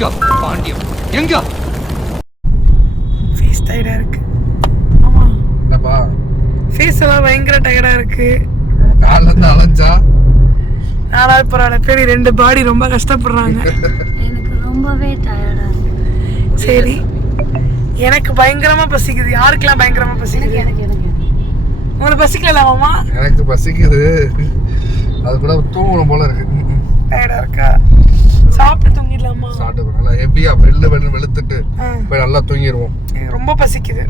எங்க பாண்டியம் எங்க? ஃபேஸ் டயர்டா இருக்கு. ஆமா. என்னப்பா? ஃபேஸ் எல்லாம் பயங்கர டயர்டா இருக்கு. காலைல இருந்து அலைஞ்சா? நாலாவது பரவாயில்ல. பேர் ரெண்டு பாடி ரொம்ப கஷ்டப்படுறாங்க. எனக்கு ரொம்பவே டயர்டா இருக்கு. சரி. எனக்கு பயங்கரமா பசிக்குது. யாருக்கெல்லாம் பயங்கரமா பசிக்குது? எனக்கு எனக்கு உங்களுக்கு பசிக்கலாமா எனக்கு பசிக்குது. அது கூட தூங்கணும் போல இருக்கு. டயர்டா இருக்கா? சாப்பிட்டு தூங்கிடலாமா? சாப்பிட்டு நல்லா ஹெவியா வெள்ளு வெள்ளு வெளுத்துட்டு போய் நல்லா தூங்கிடுவோம் ரொம்ப பசிக்குது.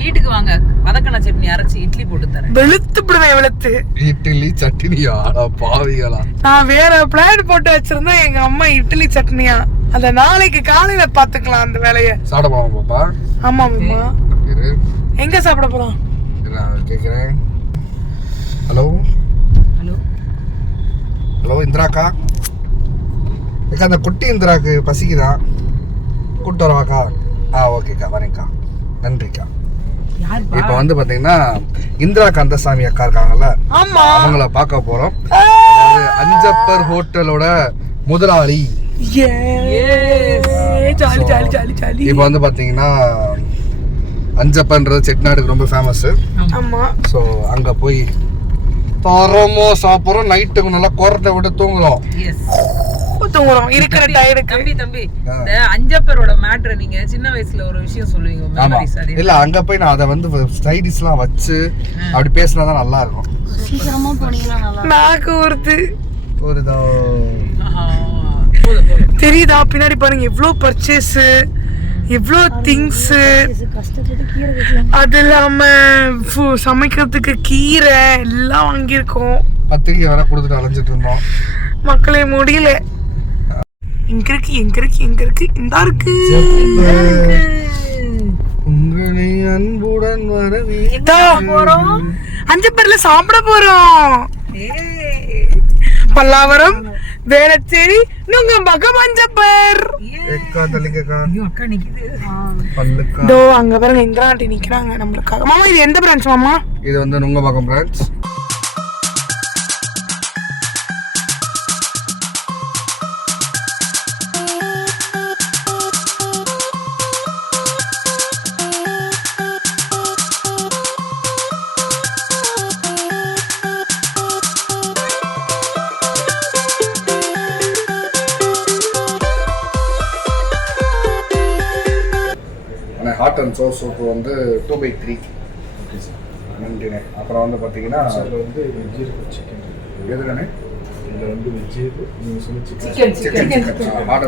வீட்டுக்கு வாங்க. வதக்கண சட்னி அரைச்சி இட்லி போட்டு தரேன். வெளுத்து விடுவேன் வெளுத்து. இட்லி சட்னி ஆடா பாவிகளா. நான் வேற பிளான் போட்டு வச்சிருந்தேன் எங்க அம்மா இட்லி சட்னியா? அத நாளைக்கு காலையில பாத்துக்கலாம் அந்த வேலைய. சாப்பிட போவோம் பாப்பா? ஆமா மாமா. இரு. எங்க சாப்பிட நான் கேட்குறேன் ஹலோ? ஹலோ? ஹலோ இந்திராக்கா அக்கா அந்த குட்டி இந்திராக்கு பசிக்குதா? கூட்டு வரவாக்கா? ஆ ஓகேக்கா வரேன்க்கா. நன்றிக்கா. இப்போ வந்து பாத்தீங்கன்னா இந்திரா கந்தசாமி அக்கா இருக்காங்கல்ல ஆமா. அவங்கள பார்க்க போறோம். அதாவது அஞ்சப்பர் ஹோட்டலோட முதலாளி. இப்போ வந்து பாத்தீங்கன்னா அஞ்சப்பன்றது செட்டிநாடுக்கு ரொம்ப ஃபேமஸ் ஆமா. ஸோ அங்க போய் தரமோ சாப்பிட்றோம். நைட்டுக்கு நல்லா குரட்டை விட்டு தூங்குறோம். எஸ் தூங்குறோம். இருக்கிற டயர்டுக்கு தம்பி தம்பி. இந்த அஞ்சப்பரோட மேட்ரு நீங்க சின்ன வயசுல ஒரு விஷயம் சொல்லுவீங்க இல்ல அங்க போய் நான் அதை வந்து ஸ்டைடிஸ்லாம் வச்சு அப்படி பேசினா தான் நல்லா இருக்கும் சீக்கிரமா போனீங்கன்னா நல்லா இருக்கும். நாக்கு ஒருத்து ஒரு இதோ ஆஹா. போதும் போதும். தெரியுதா? பின்னாடி பாருங்க எவ்வளோ பர்ச்சேஸ் எவ்வளோ திங்ஸ் அது இல்லாம ஃபு- சமைக்கிறதுக்கு கீரை எல்லாம் வாங்கியிருக்கோம். பத்திரிக்கை வேற கொடுத்துட்டு அலைஞ்சிட்டு இருந்தோம். மக்களே முடியல. எங்க இருக்கு எங்க இருக்கு எங்க இருக்கு. இந்த இருக்கு. உங்களை அன்புடன் வரவி போறோம். அஞ்சு பேர்ல சாப்பிட போறோம். பல்லாவரம் வேளச்சேரி அஞ்சப்பர் அக்கா நிக்குது. பல்லுக்கா. இதோ அங்க பாருங்க இந்திரா ஆண்டி நிக்கிறாங்க நம்மளுக்காக. மாமா இது எந்த பிரான்ச் மாமா? இது வந்து Nungambakkam branch and sauce soup வந்து டூ பை த்ரீ நன்றிண்ணே அப்புறம் வந்து பார்த்தீங்கன்னா அதில் வந்து வெஜ்ஜு சிக்கன் எதுலண்ணே இதில் வந்து வெஜ்ஜு நீங்கள் சொன்ன chicken chicken chicken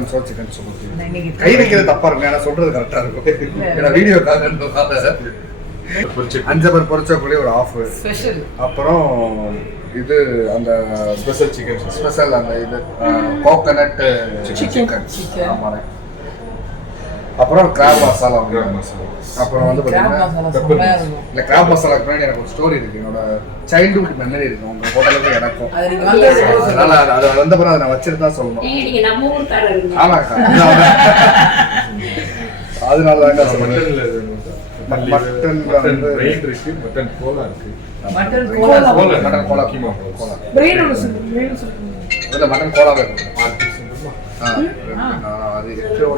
chicken chicken soup கை வைக்கிறது தப்பா இருக்கும் ஏன்னா சொல்றது கரெக்டா இருக்கும். ஏன்னா வீடியோக்காக அஞ்சு பேர் பொரிச்ச புளி ஒரு ஆஃப் அப்புறம் இது அந்த ஸ்பெஷல் சிக்கன் ஸ்பெஷல் அந்த இது கோகனட் சிக்கன் Chicken. ஆமாண்ணே. அப்புறம் கிராப் மசாலா. கிராம் மசாலா அப்புறம் வந்து கிராப் பார்த்தீங்கன்னா இந்த கிராப் மசாலாக்கு முன்னாடி எனக்கு ஒரு ஸ்டோரி இருக்கு என்னோட சைல்ட்ஹுட் மெமரி இருக்கு உங்க ஹோட்டலுக்கு எனக்கும் அதனால அது- வந்த பிறகு அதை நான் வச்சுட்டு தான் சொல்லணும் ஆமாக்கா அதனால தான் மட்டன் வந்து- மட்டன் கோலா இருக்கு மட்டன் கோலா கோலா மட்டன் கோலா கீமா கோலா கோலா பிரெயின் மட்டன் இருக்குமா ஆ, அது எக்ஸ்ட்ரா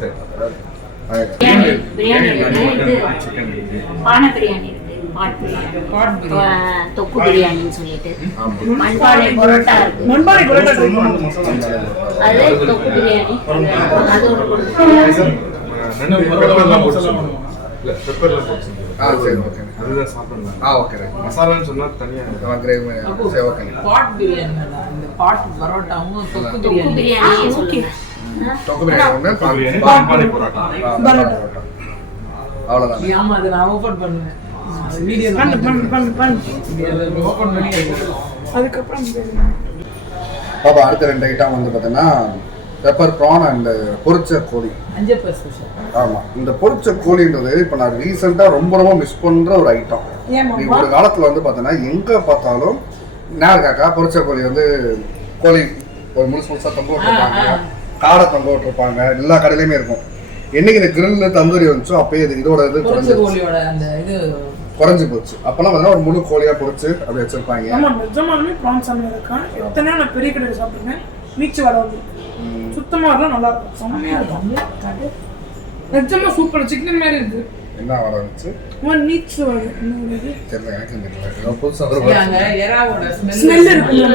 பிரியாணி பிரியாணி இருக்கு இது சிக்கன் இருக்கு. பானை பிரியாணி இருக்கு. பாட் பிரியாணி. காட் பிரியாணி. ஆ, தொக்கு பிரியாணின்னு சொல்லிட்டு. மண்பானை பரோட்டா இருக்கு. மண்பானை பரோட்டா try அது தொக்கு பிரியாணி. அது ஒரு பெப்பர்லாம் போட்டு சொல்லுவாங்க. இல்ல பெப்பர்லாம் போட்டு சொல்லுவாங்க. ஆ, சரி, ஓகே. அதுதான் சாப்பிடலாம் ஆ ஓகே ரைட் மசாலான்னு சொன்னா தனியா கிரேவி சரி ஓகே பாட் பிரியாணி. இந்த பாட் பரோட்டாவும் தொக்கு பிரியாணி. தொக்கு பிரியாணி ஒன்று பிரியாணி பா- பானி பரோட்டா ஆ, பரோட்டா. அவ்வளவுதான். ஆமா அதை நான் ஓபன் பண்ணுவேன். அது வீடியோ பண்ணு பண்ணு பண்ணு பண்ணு ஓபன் பண்ணி அதுக்கப்புறம் பாப்பா அடுத்த ரெண்டு ஐட்டம் வந்து பார்த்தீங்கன்னா பெப்பர் ப்ரான் அண்ட் பொரிச்ச கோழி. ஆமாம் இந்த பொரிச்ச கோழின்றது இப்போ நான் ரீசெண்டாக ரொம்ப ரொம்ப மிஸ் பண்ணுற ஒரு ஐட்டம் ஒரு காலத்தில் வந்து பார்த்தோன்னா எங்கே பார்த்தாலும் நேரம் காக்கா பொரிச்ச கோழி வந்து கோழி ஒரு முழுசு முழுசாக தொங்க விட்டுருப்பாங்க காடை தொங்க விட்டுருப்பாங்க எல்லா கடையிலையுமே இருக்கும். என்னைக்கு இந்த கிரில் தந்தூரி வந்துச்சோ அப்பயே இது இதோட இது குறைஞ்சி கோழியோட அந்த இது குறைஞ்சி போச்சு. அப்போல்லாம் பார்த்தீங்கன்னா ஒரு முழு கோழியாக பொரிச்சு அப்படி வச்சிருப்பாங்க. ஆமா நிஜமாலுமே ப்ரான்ஸ் செம்மையா இருக்கான் எத்தனையோ நான் பெரிய கடையில் சாப்பிட்டுருக்கேன். மீச்சு வடை வந்து சுத்த சுத்தமா வரல நல்லா இருக்கும். செம்மையா இருக்கும். நிஜமா சூப்பர் சிக்கன் மாதிரி இருக்கு. என்ன வர வந்துச்சு? நீச்சு தெரியல எனக்கு தெரியல. ஏதோ புதுசா ஒரு அங்க எறாவோட ஸ்மெல் இருக்குல்ல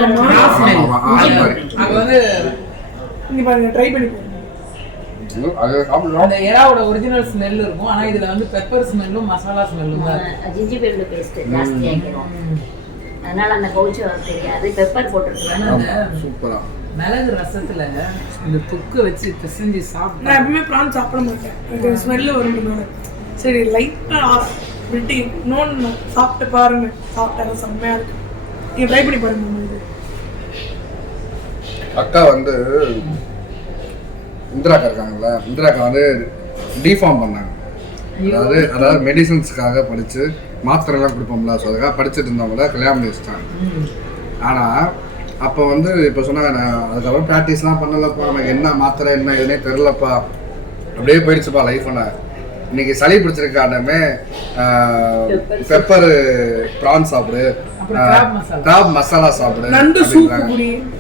அது வந்து இங்க பாருங்க ட்ரை பண்ணி பாருங்க. அது சாப்பிடலாம் அந்த எறாவோட ஒரிஜினல் ஸ்மெல் இருக்கும். ஆனா இதுல வந்து பெப்பர் ஸ்மெல்லும் மசாலா ஸ்மெல்லும் தான். ஜிஞ்சிபீர்ல பேஸ்ட் ஜாஸ்தி ஆக்கிடும் அதனால அந்த கவுச்சு தெரியாது. பெப்பர் சூப்பரா மிளகு ரசத்துல இந்த தொக்கு வச்சு பிசைஞ்சு சாப்பிட்டா நான் எப்பவுமே ப்ரான் சாப்பிட மாட்டேன். எனக்கு ஸ்மெல்லு வரும்னால சரி லைட்டா விட்டு இன்னொன்று சாப்பிட்டு பாருங்க. சாப்பிட்டா செம்மையா இருக்கு நீங்க ட்ரை பண்ணி பாருங்க. அக்கா வந்து இந்திராக்கா இருக்காங்கல்ல இந்திராக்கா வந்து டிஃபார்ம் பண்ணாங்க. அதாவது அதாவது மெடிசன்ஸ்க்காக படிச்சு மாத்திரைலாம் கொடுப்போம்ல ஸோ அதுக்காக படிச்சுட்டு இருந்தவங்கள கல்யாணம் பண்ணி வச்சுட்டாங்க. ஆனால் அப்போ வந்து இப்போ சொன்னாங்க நான் அதுக்கப்புறம் ப்ராக்டிஸ்லாம் பண்ணலப்பா எனக்கு என்ன மாத்திரை என்ன எதுனே தெரிலப்பா அப்படியே போயிடுச்சுப்பா லைஃப்ல இன்னைக்கு சளி பிடிச்சிருக்காண்டமே பெப்பர் ப்ரான் சாப்பிடு. கிராப் மசாலா சாப்பிடு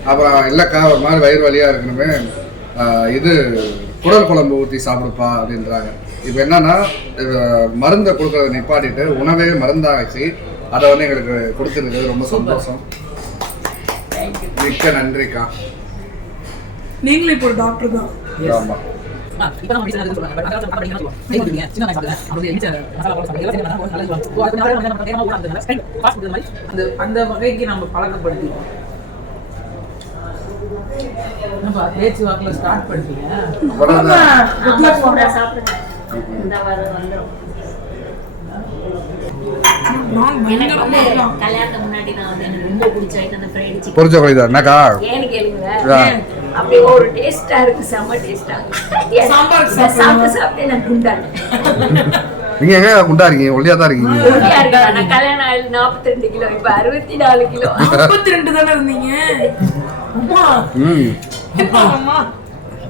அப்புறம் இல்லைக்கா ஒரு மாதிரி வயிறு வலியா இருக்கணுமே. இது குடல் குழம்பு ஊற்றி சாப்பிடுப்பா அப்படின்றாங்க. இப்போ என்னன்னா மருந்தை கொடுக்கறத நிப்பாட்டிட்டு உணவே மருந்தாக வச்சு அதை வந்து எங்களுக்கு கொடுத்துருக்குது ரொம்ப சந்தோஷம். மிக்க நன்றிக்கா. நீங்களும் இப்போ டாக்டர் தான். ஆமா. அந்த அந்த வகைக்கு நம்ம பழக்கப்படுத்திடுவோம் என்னப்பா, பேச்சு வாக்குல ஸ்டார்ட் பண்ணிட்டீங்க? சாப்பிடுங்க. என்னக்கா? ஏன்னு கேளுங்க ஆ. அப்படியே ஒரு டேஸ்டா இருக்கு செம்ம டேஸ்டா சாம்பார் சாப்பிட்டு சாப்பிட்டு நான் குண்டானேன் நீங்க எங்க குண்டா இருக்கீங்க? ஒல்லியா தான் இருக்கீங்க. ஒல்லியா இருக்கேன். நான் கல்யாணம் நாற்பத்தி ரெண்டு கிலோ இப்ப அறுபத்தி நாலு கிலோ. முப்பத்தி ரெண்டு தானே இருந்தீங்க? அம்மா. ம். அம்மா?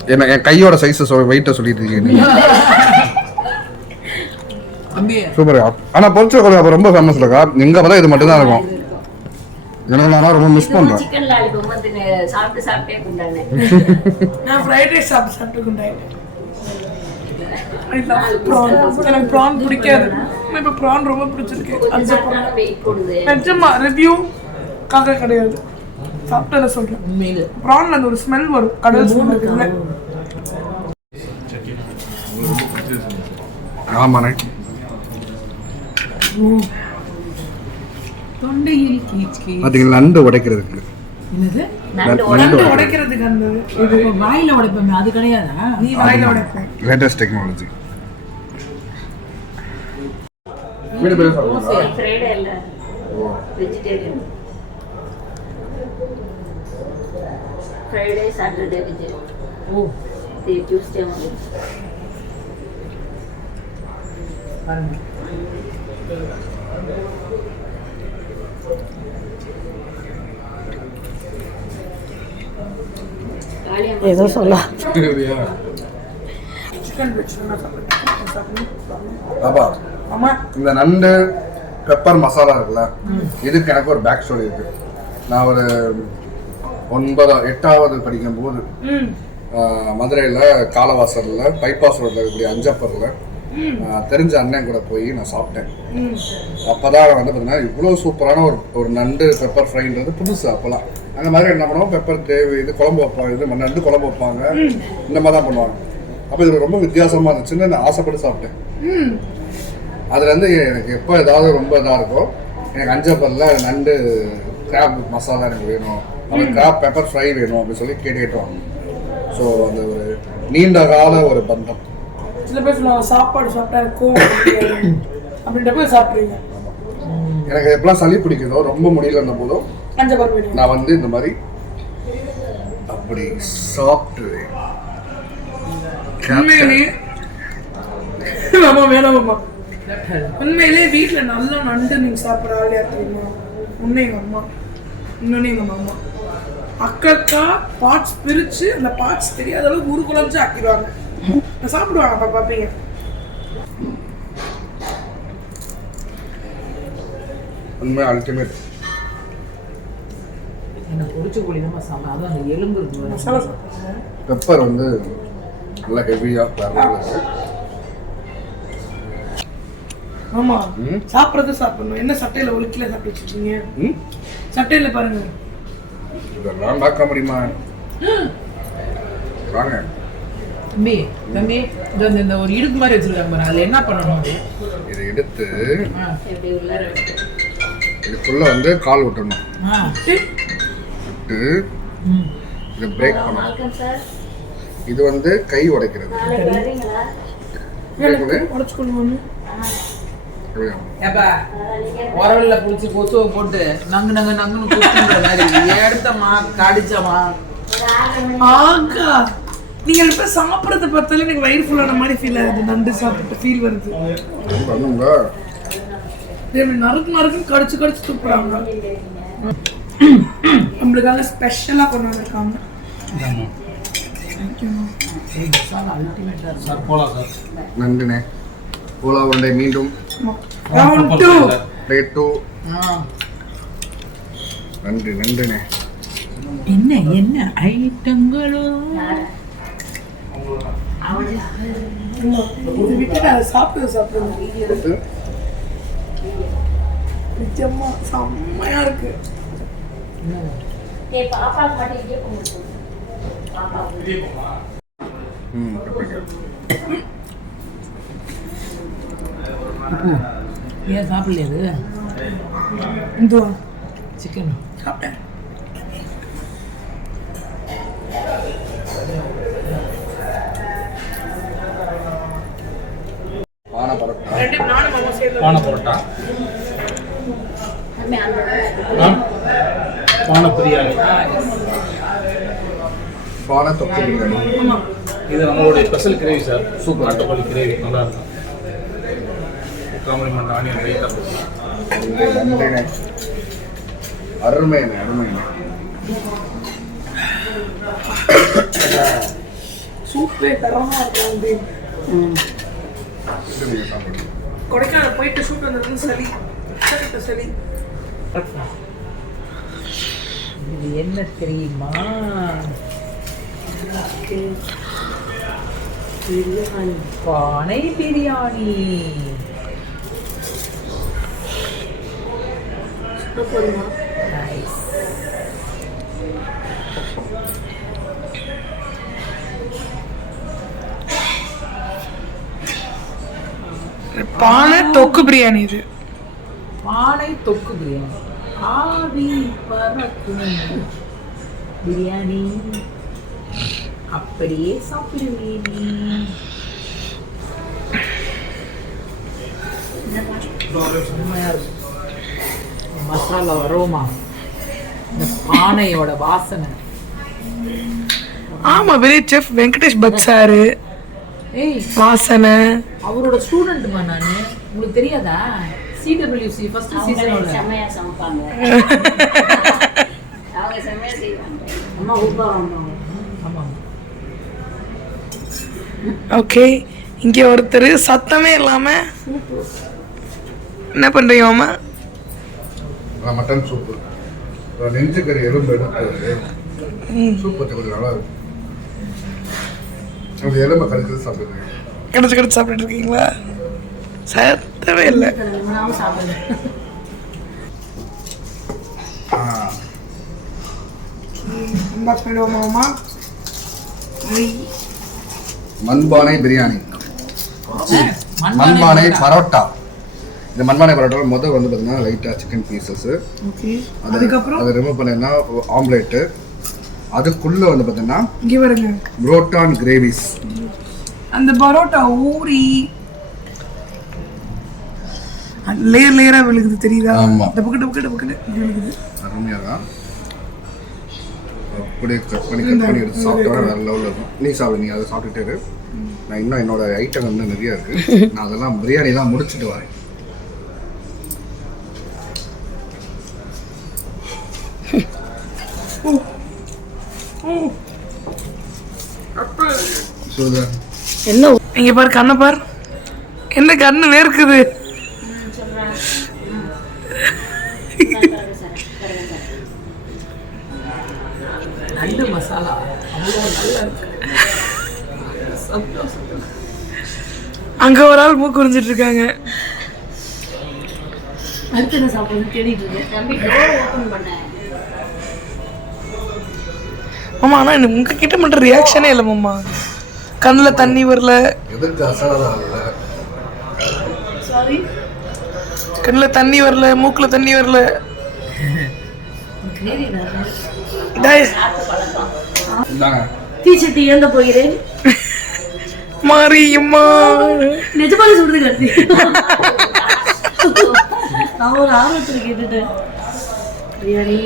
என்ன என் கையோட சைஸை சொல் வெயிட்டை சொல்லிட்டு இருக்கீங்க நீங்க. சூப்பர் ஆனா பொரிச்ச கோழி அப்போ ரொம்ப ஃபேமஸ் இருக்கா எங்க பார்த்தா இது மட்டும் தான் இருக்கும். எனக்கு நான் ரொம்ப மிஸ் பண்றேன். சிக்கன் லாலிபப் வந்து சாப்பிட்டு சாப்பிட்டே குண்டானேன் நான் ஃப்ரைட் ரைஸ் சாப்பிட்டு சாப்பிட்டு கொண்டாயிட்டேன். எனக்கு ப்ரான் பிடிக்காது. இப்ப ப்ரான் ரொம்ப பிடிச்சிருக்கு. அது சாப்பிட்டாலும் வெயிட் போடுது. நிஜமா ரிவ்யூ காக கிடையாது. சாப்பிட்டதை சொல்றேன்? உண்மையில. ப்ரான்ல அந்த ஒரு ஸ்மெல் வரும். கடல் ஸ்மெல் இருக்குல்ல ஆமாண்ணே. தொண்டையில் கீச் கீச். பாத்தீங்களா நண்டு உடைக்கிறதுக்கு. என்னது? நண்டு நண்டு நண்டு உடைக்கிறது உடைக்கிறதுக்கு அந்த இது. வாயில உடைப்போமே அது கிடையாதா? நீ வாயில உடைப்பேன் லேட்டஸ்ட் டெக்னாலஜி வீடு பேர் சொல்லுங்க ஃப்ரைடே இல்ல. Vegetarian Friday Saturday vegetarian oh. Tuesday வந்து பாருங்க. ஏதோ சொல்ல. இந்த நண்டு பெப்பர் மசாலா இருக்குல்ல இதுக்கு எனக்கு ஒரு பேக் ஸ்டோரி இருக்கு. நான் ஒரு ஒன்பதா எட்டாவது படிக்கும் போது ம் மதுரையில் காலவாசலில் பைபாஸ் ரோட்டில் இருக்கக்கூடிய அஞ்சப்பரில் தெரிஞ்ச அண்ணன் கூட போய் நான் சாப்பிட்டேன். அப்பதான் வந்து பார்த்தீங்கன்னா இவ்வளோ சூப்பரான ஒரு ஒரு நண்டு பெப்பர் ஃப்ரைன்றது புதுசு அப்போலாம் அந்த மாதிரி என்ன பண்ணுவோம்? பெப்பர் தேவை இது குழம்பு வைப்பாங்க இது நண்டு குழம்பு வைப்பாங்க. இந்த மாதிரி தான் பண்ணுவாங்க. அப்போ இது ரொம்ப வித்தியாசமாக இருந்துச்சுன்னு நான் ஆசைப்பட்டு சாப்பிட்டேன். அதுலேருந்து எனக்கு எப்போ ஏதாவது ரொம்ப இதாக இருக்கோ எனக்கு அஞ்சப்பரில் நண்டு கிராப் மசாலா எனக்கு வேணும். அப்புறம் கிராப் பெப்பர் ஃப்ரை வேணும் அப்படின்னு சொல்லி கேட்டு கேட்டு வாங்க ஸோ அந்த ஒரு நீண்ட கால ஒரு பந்தம். சில பேர் சாப்பாடு சாப்பிட்டா முடியாது அப்படின்ற போய் சாப்பிட்றீங்க. எனக்கு எப்பலாம் சளி பிடிக்குதோ ரொம்ப முடியலன்னும் போதும் நான் வந்து இந்த மாதிரி அப்படி சாப்பிட்டு உண்மையிலேயே ஆமா வேணாம் மாமா உண்மையிலேயே வீட்ல நல்லா நண்டு நீங்க சாப்பிட்ற ஆள் யார் தெரியுமா? உன்னை எங்க அம்மா. இன்னொன்னு எங்க மாமா. அக்கா பார்ட்ஸ் பிரிச்சு அந்த பார்ட்ஸ் தெரியாத அளவுக்கு உரு குழஞ்சு ஆக்கிடுவாங்க சாப்பிடுவாங்க அப்ப பாப்பீங்க உண்மை அல்டிமேட் எனக்கு பொரிச்ச கோழி தான் சாப்பிடும் அதான் அந்த எலும்பு இருக்கு பாரு. மசாலா. சாப்பிடுங்க பெப்பர் வந்து நல்லா ஹெவியாக ஆமா. சாப்பிட்றது சாப்பிடணும். என்ன சட்டையில ஒரு கிலோ சாப்பிட்டு வச்சுருக்கீங்க? சட்டையில பாருங்க. இதெல்லாம் பார்க்க முடியுமா? வாங்க. தம்பி தம்பி இந்த ஒரு இடுப்பு மாதிரி வச்சிருக்காங்க அதுல என்ன பண்ணணும்? இதை எடுத்து இதுக்குள்ள வந்து கால் விட்டணும் விட்டு ம். இதை பிரேக் பண்ணணும். இது வந்து கை உடைக்கிறது. உரல்ல புடிச்சு கொசுவை போட்டு நங்கு நங்கு நங்குன்னு குத்துன்ற மாதிரி எடுத்தமா கடிச்சமா ஒரு ஆறு மணி ஆகா நீங்க ரெண்டு பேரும் சாப்பிட்றத பார்த்தாலே எனக்கு வயிறு ஃபுல்லான மாதிரி ஃபீல் ஆகுது. நண்டு சாப்பிட்டு ஃபீல் வருது. மாதிரி நறுக்கு நறுக்குன்னு கடிச்சு கடிச்சு துப்புறாங்க. நம்மளுக்காக ஸ்பெஷலாக கொண்டு வந்திருக்காங்க. நன்றிண்ணே. போலா உருண்டை மீண்டும். ரவுண்ட் டூ டே டூ ஆ. நன்றி நன்றிண்ணே. என்ன என்ன ஐட்டங்களோ? இது விட்டு அதை சாப்பிட்டு சாப்பிடுங்க எடுத்து நிஜமா செம்மையா இருக்கு ஏய், பாப்பாவுக்கு மட்டும் இங்கே போங்க பாப்பாவுக்கு ம் கரெக்டாக ஏன் சாப்பிடலையா இந்த. சிக்கன் சாப்பிட்டேன். பானை பரோட்டா. பானை பரோட்டா. பானை பிரியாணி பானை தொக்கு பிரியாணி இது நம்மளுடைய ஸ்பெஷல் கிரேவி சார் சூப்பர் நாட்டுக்கோழி கிரேவி நல்லா இருக்கும். காமெடி மண்ட ஆனியன் நன்றிண்ணே அருமைண்ணே அருமைண்ணே சூப்பே தரமா இருக்கும் கொடைக்கானல் போயிட்டு ஷூட் வந்தது சளி சளி. இது என்ன தெரியுமா? பிரியாணி பானை பிரியாணி. பானை தொக்கு பிரியாணி இது. பானை தொக்கு பிரியாணி. ஆவி பறக்கும். பிரியாணி. அப்படியே சாப்பிடுவேன் மசாலா அரோமா. இந்த பானையோட வாசனை. ஆமா பெரிய செஃப் வெங்கடேஷ் பட் சாரு ஏய் வாசனை. அவரோட ஸ்டூடெண்ட்மா நான்? உங்களுக்கு தெரியாதா? சிடபிள்யூசி ஃபர்ஸ்ட் சீசனோட செம்மையா சமைப்பாங்க. அவங்க செம்மையா செய்வாங்க. அம்மா உப்பா வந்தாங்க ஓகே இங்கே ஒருத்தர் சத்தமே இல்லாம என்ன பண்றீங்க மாமா அதான் மட்டன் சூப்பு. அப்புறம் நெஞ்சுக்கறி எலும்பு எடுத்து சூப் வச்ச கொஞ்சம் நல்லா இருக்கும். அந்த எலும்பை கடிச்சு சாப்பிடுங்க. கிடச்சி கிடச்சி சாப்பிட்டுட்டு இருக்கீங்களா? சத்தமே இல்லை மண்பானை பிரியாணி. மண்பானை பரோட்டா. இந்த மண்பானை பரோட்டா முதல் வந்து பார்த்தீங்கன்னா லைட்டாக சிக்கன் பீசஸ் ஓகே. அதுக்கப்புறம்? அதை ரிமூவ் பண்ணீங்கன்னா ஆம்லேட்டு அதுக்குள்ளே வந்து பார்த்தீங்கன்னா இங்கே வருங்க புரோட்டான் கிரேவிஸ். அந்த பரோட்டா ஊறி லேயர் லேயரா விழுகுது தெரியுதா? ஆமா. டபுக்கு டபுக்கு டபுக்குன்னு விழுகுது. அருமையாக தான் அப்படியே கட் பண்ணி கட் பண்ணி எடுத்து சாப்பிட்டா வேறு லெவலில் இருக்கும் நீ சாப்பிடு நீ அதை சாப்பிட்டுட்டே. நான் இன்னும் என்னோட ஐட்டம் வந்து நிறைய இருக்கு. நான் அதெல்லாம் பிரியாணிலாம் முடிச்சுட்டு வரேன். என்ன? இங்க பாரு கண்ணை பாரு. என்ன கண்ணு வேர்க்குது? அங்க ஒரு ஆள் மூக்கு உறிஞ்சிட்டு இருக்காங்க. அடுத்து என்ன சாப்பிடுறது தேடிட்டு இருக்கேன். தம்பி டோர் ஓப்பன் பண்ண. மாமா ஆனா எனக்கு உங்ககிட்ட மட்டும் ரியாக்ஷனே இல்லை மாமா. கண்ணில் தண்ணி வரல. கண்ணில் தண்ணி வரல மூக்குல தண்ணி வரல. இந்தாங்க. தீச்சட்டி ஏந்த போகிறேன்? மாரியம்மா. நிஜமாலே சொல்றது கத்தி நான் ஒரு ஆர்வத்தில் கேட்டுட்டேன். பிரியாணி.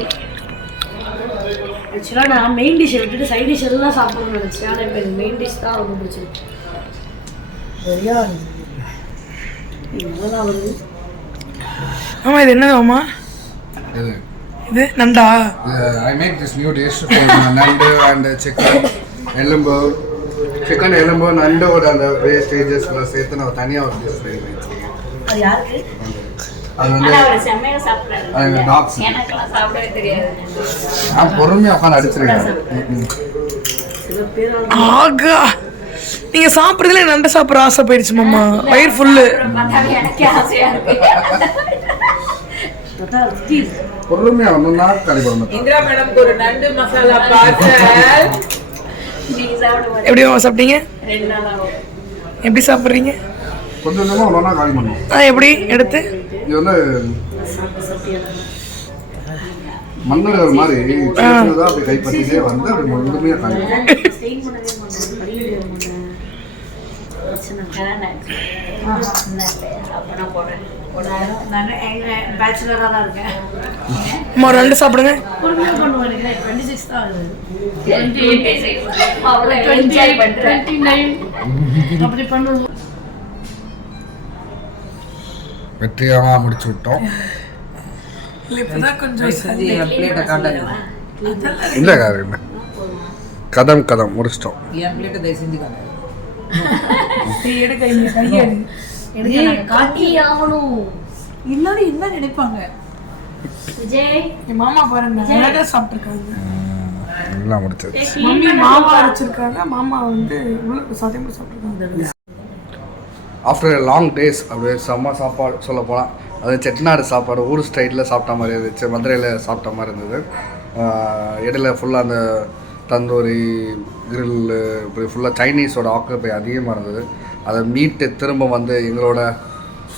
ஆக்சுவலாக நான் மெயின் டிஷ்ஷை விட்டுட்டு சைட் டிஷ் எல்லாம் சாப்பிடணும்னு நினச்சேன். ஆனால் இப்போ எனக்கு மெயின் டிஷ் தான் ரொம்ப பிடிச்சிருக்கு. பிரியாணி. இதெல்லாம் வருது ஆமா இது என்னது மாமா? இது நண்டா? I make this new dish நண்டு அண்ட் சிக்கன் எலும்பு சிக்கன் எலும்பு நண்டோட அந்த வேஸ்டேஜஸ்லாம் சேர்த்து நான் தனியாக ஒரு டிஷ் ரெடி பண்ணி வச்சிருக்கேன். அது வந்து அது டாக்ஸ் நான் பொறுமையாக உட்காந்து அடிச்சிருக்கேன் ஆகா! நீங்க சாப்பிடுறதுல நண்டை சாப்பிட ஆசை போயிடுச்சு மாமா. வயிறு ஃபுல்லு இந்திரா மேடம்க்கு ஒரு நண்டு மசாலா பார்சல். மாட்டீங்க எப்படி மாமா சாப்பிட்டீங்க? எப்படி சாப்பிட்றீங்க? கொஞ்சம் கொஞ்சமாக ஒன்றா காலி பண்ணும் ஆ எப்படி? எடுத்து. இது வந்து மன்னர்கள் மாதிரி சின்னதாக அப்படி கைப்பற்றிட்டே வந்து அப்படி முழுமையாக காலி பண்ணும் பேச்சுலராக தான் இருக்கேன். அம்மா ஒரு நண்டு சாப்பிடுங்க. பொறுமையாக பண்ணுவேன் எனக்கு டுவெண்ட்டி சிக்ஸ் தான் ஆகுது அவ்வளோ என்ஜாய் பண்ணுறேன் டுவெண்ட்டி நைன் அப்படி பண்ணுவோம். வெற்றிகரமாக முடிச்சு விட்டோம். இல்லை காரணம் இல்லை கதம் கதம் முடிச்சிட்டோம். என் பிளேட்டை தயவு செஞ்சு காட்டாது எடுக்க இந்த கையை எனக்கு காட்டி ஆகணும். எல்லாரும் என்ன நினைப்பாங்க? விஜய். மாமா பாருங்க அழகா சாப்பிட்டுருக்காங்க எல்லாம் முடிச்சது மம்மி மாமா அரைச்சிருக்காங்க மாமா வந்து உள்ள சத்தியமா சாப்பிட்டுருக்காங்க. ஆஃப்டர் லாங் டேஸ் அப்படியே செம்ம சாப்பாடு சொல்ல போனால் அது செட்டிநாடு சாப்பாடு ஊர் ஸ்டைலில் சாப்பிட்ட மாதிரி இருந்துச்சு மதுரையில் சாப்பிட்ட மாதிரி இருந்தது. இடையில ஃபுல்லாக அந்த தந்தூரி கிரில்லு இப்படி ஃபுல்லாக சைனீஸோட ஆக்குப்பை அதிகமாக இருந்தது. அதை மீட்டு திரும்ப வந்து எங்களோட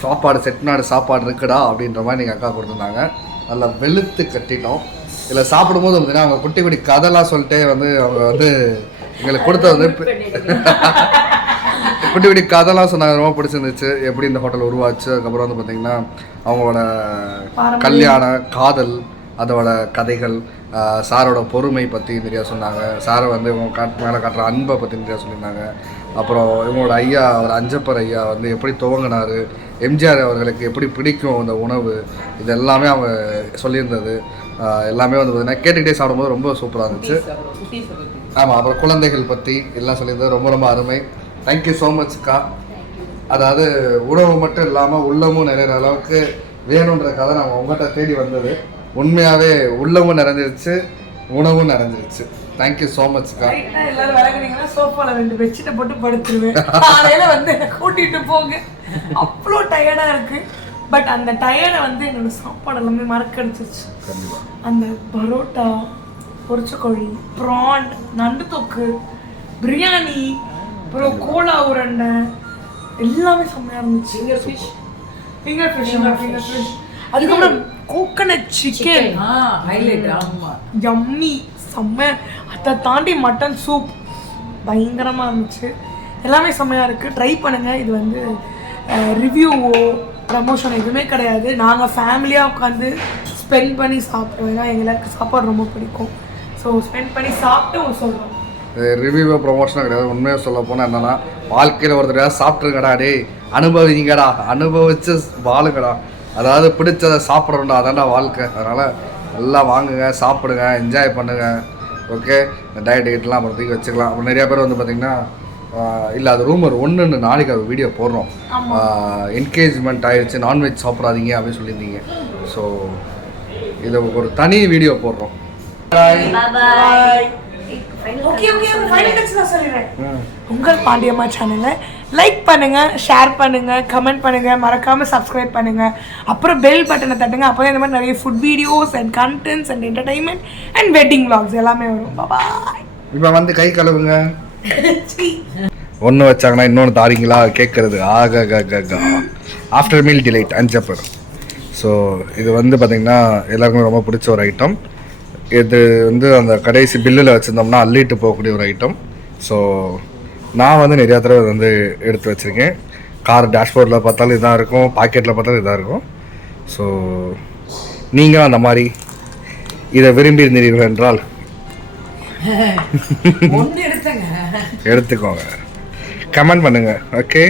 சாப்பாடு செட்டிநாடு சாப்பாடு இருக்குடா அப்படின்ற மாதிரி நீங்கள் அக்கா கொடுத்துருந்தாங்க. அதில் வெளுத்து கட்டிட்டோம். இதில் சாப்பிடும்போது பார்த்தீங்கன்னா அவங்க குட்டி குட்டி கதைலாம் சொல்லிட்டே வந்து அவங்க வந்து எங்களுக்கு கொடுத்தது வந்து குட்டி குட்டி கதைலாம் சொன்னாங்க. ரொம்ப பிடிச்சிருந்துச்சு. எப்படி இந்த ஹோட்டல் உருவாச்சு அதுக்கப்புறம் வந்து பார்த்தீங்கன்னா அவங்களோட கல்யாண காதல் அதோட கதைகள் சாரோட பொறுமை பற்றி நிறையா சொன்னாங்க. சாரை வந்து மேலே காட்டுற அன்பை பற்றி நிறையா சொல்லியிருந்தாங்க. அப்புறம் இவங்களோட ஐயா அவர் அஞ்சப்பர் ஐயா வந்து எப்படி துவங்கினாரு எம்ஜிஆர் அவர்களுக்கு எப்படி பிடிக்கும் அந்த உணவு இது எல்லாமே அவங்க சொல்லியிருந்தது. எல்லாமே வந்து பார்த்தீங்கன்னா கேட்டுக்கிட்டே சாப்பிடும்போது ரொம்ப சூப்பராக இருந்துச்சு. ஆமாம் அப்புறம் குழந்தைகள் பற்றி எல்லாம் சொல்லியிருந்தது ரொம்ப ரொம்ப அருமை. தேங்க்யூ ஸோ மச்க்கா அதாவது உணவு மட்டும் இல்லாமல் உள்ளமும் நிறைய அளவுக்கு வேணுன்ற கதை நம்ம உங்கள்கிட்ட தேடி வந்தது. உண்மையாகவே உள்ளமும் நிறைஞ்சிருச்சு உணவும் நிறைஞ்சிருச்சு. தேங்க்யூ ஸோ மச்க்கா லைட்டா எல்லாரும் விளக்குனீங்கன்னா சோஃபால ரெண்டு பெட்ஷீட்டை போட்டு படுத்துருவேன். காலையில வந்து என்னை கூட்டிட்டு போங்க. அவ்வளோ டயர்டா இருக்கு. பட் அந்த டயர்டை வந்து என்னோட சாப்பாடு எல்லாமே மறக்கடிச்சிருச்சு. அந்த பரோட்டா பொரிச்ச கோழி ப்ரான் நண்டு தொக்கு பிரியாணி அப்புறம் கோலா உருண்டை எல்லாமே செம்மையா இருந்துச்சு. Finger fish finger fish finger fish அதுக்கப்புறம் கோகனட் சிக்கன் ஹைலைட் ஆமா. யம்மி செம்ம அதை தாண்டி மட்டன் சூப் பயங்கரமாக இருந்துச்சு. எல்லாமே செம்மையாக இருக்குது ட்ரை பண்ணுங்கள் இது வந்து ரிவ்யூவோ ப்ரமோஷன் எதுவுமே கிடையாது. நாங்கள் ஃபேமிலியாக உட்காந்து ஸ்பெண்ட் பண்ணி சாப்பிடுவோம் ஏன்னா எங்களுக்கு சாப்பாடு ரொம்ப பிடிக்கும். ஸோ ஸ்பெண்ட் பண்ணி சாப்பிட்டு சொல்கிறோம் ரிவ்யூவோ ப்ரொமோஷனாக கிடையாது. உண்மையாக சொல்ல போனால் என்னென்னா வாழ்க்கையில் ஒருத்தரையாவது சாப்பிட்ருங்கடா டே அனுபவிங்கடா. அனுபவிச்சு வாழுங்கடா. அதாவது பிடிச்சதை சாப்பிட்றோம்டா அதான்டா வாழ்க்கை. அதனால் நல்லா வாங்குங்க சாப்பிடுங்க என்ஜாய் பண்ணுங்க. ஓகே டயட் கீட்லாம் அப்புறம் தூக்கி வச்சுக்கலாம். அப்புறம் நிறைய பேர் வந்து பார்த்தீங்கன்னா இல்லை அது ரூமர் ஒன்று நாளைக்கு அது வீடியோ போடுறோம். என்கேஜ்மெண்ட் ஆயிடுச்சு நான்வெஜ் சாப்பிடாதீங்க அப்படின்னு சொல்லியிருந்தீங்க. ஸோ இதை ஒரு தனி வீடியோ போடுறோம். உங்கள் பாண்டியம்மா சேனலை லைக் பண்ணுங்க ஷேர் பண்ணுங்க கமெண்ட் பண்ணுங்க மறக்காம சப்ஸ்கிரைப் பண்ணுங்க. அப்புறம் பெல் பட்டனை தட்டுங்க. அப்போ இந்த மாதிரி நிறைய food videos and contents and entertainment and wedding vlogs எல்லாமே வரும். பாய் இப்போ வந்து கை கழுவுங்க. ஒன்று வச்சாங்கன்னா இன்னொன்று தாரீங்களா? கேட்கறது ஆக after meal delight Anjappar so இது வந்து பார்த்திங்கன்னா எல்லாருக்குமே ரொம்ப பிடிச்ச ஒரு ஐட்டம் இது வந்து அந்த கடைசி பில்லில் வச்சுருந்தோம்னா அள்ளிட்டு போகக்கூடிய ஒரு ஐட்டம் ஸோ நான் வந்து நிறையா தடவை வந்து எடுத்து வச்சுருக்கேன். கார் டேஷ்போர்டில் பார்த்தாலும் இதாக இருக்கும். பாக்கெட்டில் பார்த்தாலும் இதாக இருக்கும். ஸோ நீங்களும் அந்த மாதிரி இதை விரும்பி இருந்தீர்கள் என்றால் எடுத்துக்கோங்க. கமெண்ட் பண்ணுங்க. ஓகே